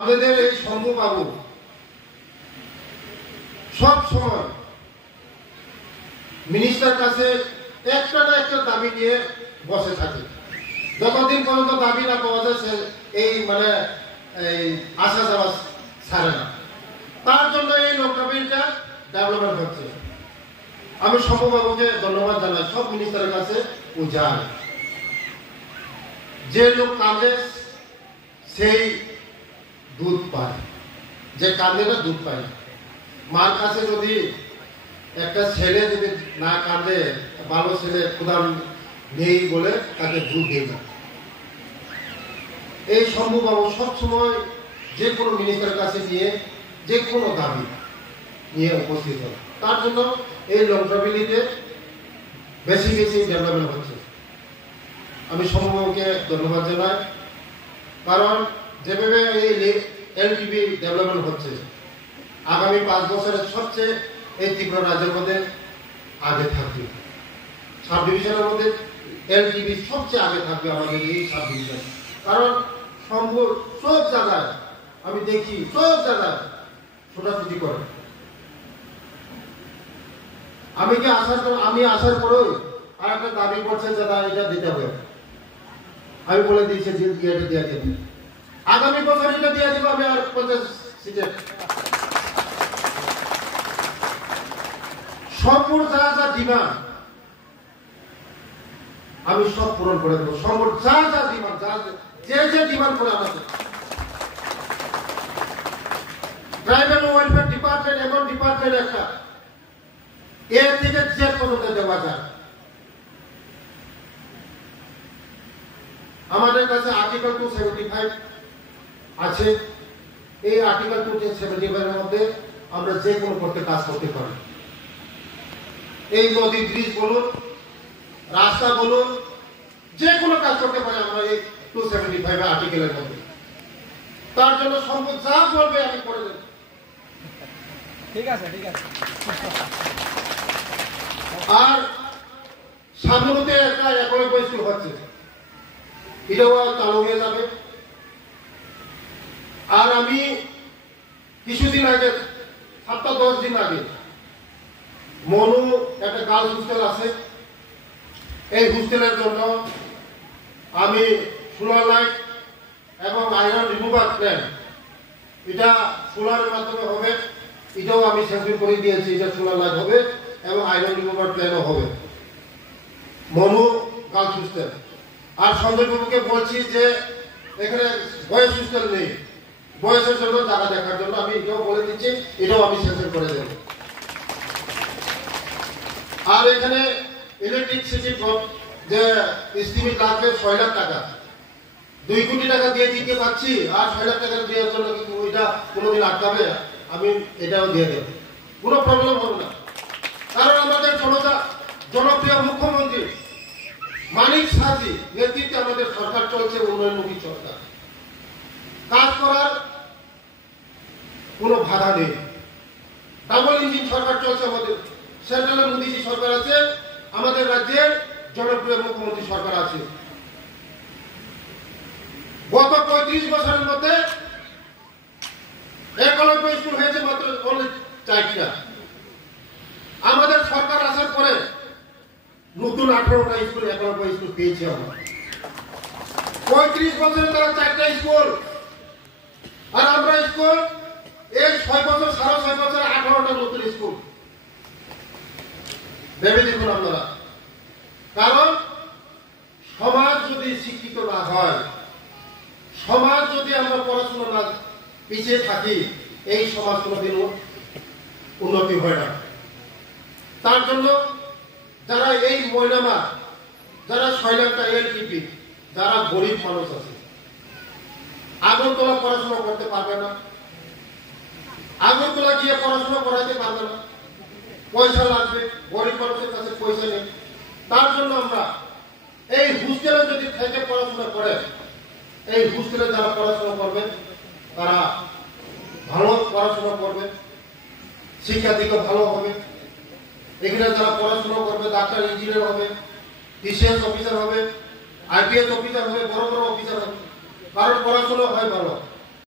আমাদের এই শম্ভু বাবু সব সময় মিনিস্টার কাছে একটা না একটা দাবি নিয়ে বসে থাকে। যতদিন পর্যন্ত দাবি না পাওয়া যায় এই আসা যাওয়া ছাড়ে না। তার জন্য এই লোকটা ডেভেলপমেন্ট হচ্ছে। আমি শম্ভু বাবুকে ধন্যবাদ জানাই। সব মিনিস্টারের কাছে ও যায়, যে লোক কাঁদে সেই দুধ পায়, যে কাঁদে না দুধ পায়। মার কাছে যদি একটা ছেলে যদি না কাঁদে, ভালো ছেলে ক্ষুধা নেই বলে তাকে দুধ দেয় না। এই শম্ভু বাবু সবসময় যে কোনো মিনিস্টারের কাছে নিয়ে যে কোনো দাবি নিয়ে উপস্থিত হয়। তার জন্য এই লংট্রাবিলিতে বেশি বেশি ডেভেলপমেন্ট হচ্ছে। আমি শম্ভু বাবুকে ধন্যবাদ জানাই, কারণ যেভাবে এই এলটিবি ডেভেলপমেন্ট হচ্ছে, আগামী 5 বছরের সবচেয়ে এই ত্রিপুরা রাজ্যের মধ্যে আগে থাকবে। সাব ডিভিশনের মধ্যে এলটিবি সবচেয়ে আগে থাকবে আমাদের এই সাব ডিভিশন। কারণ শম্ভু সব জায়গায় আমি দেখি, সব জায়গায় ছোটাছুটি করে। আমি আসার পরেও আর একটা দাবি করছে যে এটা দিতে হবে। আমি বলে দিয়েছি যে এটা দিয়ে দেবে, আগামী বছর এটা দিয়ে দেবো। আমি আর 50 সিটের শম্ভুর যা যা ডিমান্ড আমি সব পূরণ করে দেবো। শম্ভুর যা যা ডিমান্ড, যে ডিমান্ড করে আমাদের প্রাইভেট ওয়েলফেয়ার ডিপার্টমেন্ট এমন ডিপার্টমেন্ট একটা, এর থেকে যে পর্যন্ত দেওয়া যায়। আমাদের কাছে আর্টিকেল 275 আছে। এই আর্টিকেল 275 এর মধ্যে আমরা যে কোনো করতে কাজ করতে পারি। এই নদী ব্রিজ বলুন, রাস্তা বলুন, যে কোনো কাজ করতে পারি আমরা এই 275 আর্টিকেলের মধ্যে। তার জন্য সম্পদ যা বলবে আমি করে দেব। ঠিক আছে, ঠিক আছে। আর সামনেতে একটা একলব্য স্কুল হচ্ছে, এটাও চালু হয়ে যাবে। আর আমি কিছুদিন আগে, 7-10 দিন আগে, মনু একটা গার্লস হোস্টেল আছে, এই হোস্টেলের জন্য আমি সোলার লাইট এবং আয়রন রিমুভার প্ল্যান, এটা সোলারের মাধ্যমে হবে, এটাও আমি স্যাংশন করে দিয়েছি। এটা সোলার লাইট হবে এবং আয়রন রিমুভার প্ল্যানও হবে, মনু গার্লস হোস্টেল। আর সঞ্জয় বাবুকে বলছি যে এখানে বয়েজ হোস্টেল নেই, বয়সের জন্য জায়গা দেখার জন্য আমি এটাও বলে দিচ্ছি, এটাও আমি স্যাংশন করে দেব। আর এখানে ইলেকট্রিসিটি যে এস্টিমেট লাগবে 6 লাখ টাকা, 2 কোটি টাকা দিয়ে দিতে পারছি। আর 6 লাখ টাকা দেওয়ার জন্য কিন্তু ওইটা কোনোদিন আটকাবে, আমি এটাও দিয়ে দেব, কোনো প্রবলেম হবে না। কারণ আমাদের জনপ্রিয় মুখ্যমন্ত্রী মানিক সাহাজি নেতৃত্বে আমাদের সরকার চলছে, উন্নয়নমুখী সরকার। কাজ করার কোনো বাধা নেই। ডাবল ইঞ্জিন সরকার চলছে আমাদের। সেন্ট্রালে মোদীজি সরকার আছে, আমাদের রাজ্যের জনপ্রিয় মুখ্যমন্ত্রী সরকার আছে। গত 35 বছরের মধ্যে একলব্য স্কুল হয়েছে মাত্র 4টা। আমাদের সরকার আসার পরে নতুন 18টা স্কুল, একলব্য স্কুল পেয়েছি আমরা। 35 বছরে তারা 4টা স্কুল, আর আমরা স্কুল এই 6 বছর, 6.5 বছরে 18টা নতুন স্কুল। ভেবে দেখুন আপনারা। কারণ সমাজ যদি শিক্ষিত না হয়, সমাজ যদি আমরা পড়াশোনা না পিছিয়ে থাকি, এই সমাজ কোনোদিন উন্নতি হয় না। তার জন্য যারা এই মহিলামা, যারা 6 লাখ টাকা এলটিপি, যারা গরিব মানুষ আছে, আগরতলা পড়াশোনা করতে পারবে না, আগরতলা গিয়ে পড়াশোনা করাইতে পারবে না, পয়সা লাগবে, গরিব মানুষের কাছে পয়সা নেই। তার জন্য আমরা এই হোস্টেলে যদি থেকে পড়াশোনা করে, এই হোস্টেলে যারা পড়াশোনা করবে তারা ভালো পড়াশোনা করবে, শিক্ষা দিকে ভালো হবে। এখানে যারা পড়াশোনা করবে ডাক্তার, ইঞ্জিনিয়ার হবে, টিসিএস অফিসার হবে, আইপিএস অফিসার হবে, বড় বড় অফিসার হবে। কারণ পড়াশোনা হয় ভালো।